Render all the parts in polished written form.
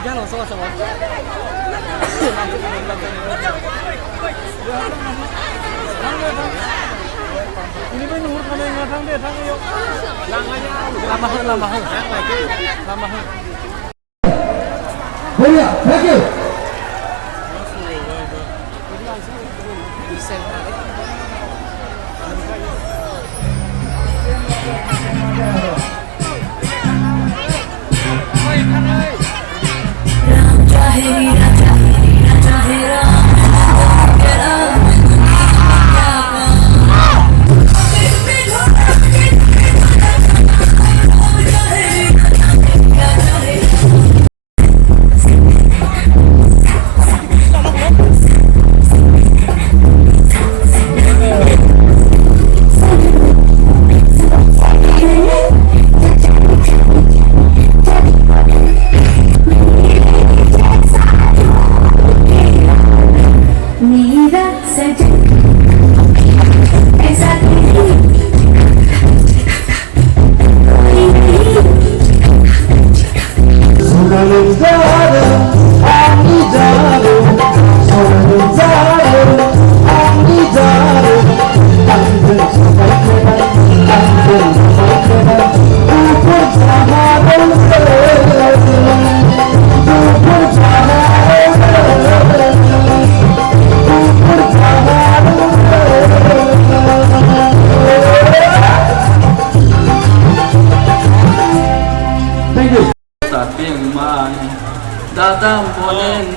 Jangan langsung langsung. Ini kan nomor kami yang datang dia datang yuk. Lama hơn. Lama hơn. Brilliant, thank you. Datang boneng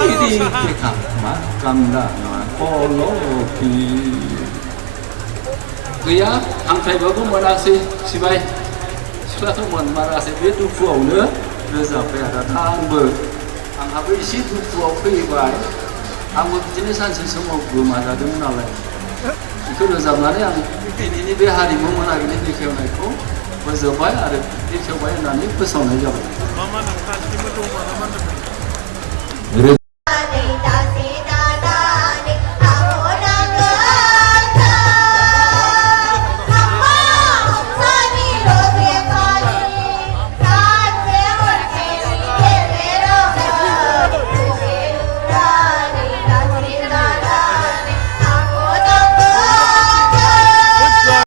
ini kita makan dengan poloki. Gaya, angkai bagus merasi sibai. Suatu merasi itu fuau nữa. Bây giờ phải là thang bờ. Ang habis itu fuau pibai. Ang jenis anjing semua belum ada dengan lain. Itu dah zamannya yang ini behari mana ini dikau naikku. Bây giờ phải là dikau bayar nanti pesona jauh.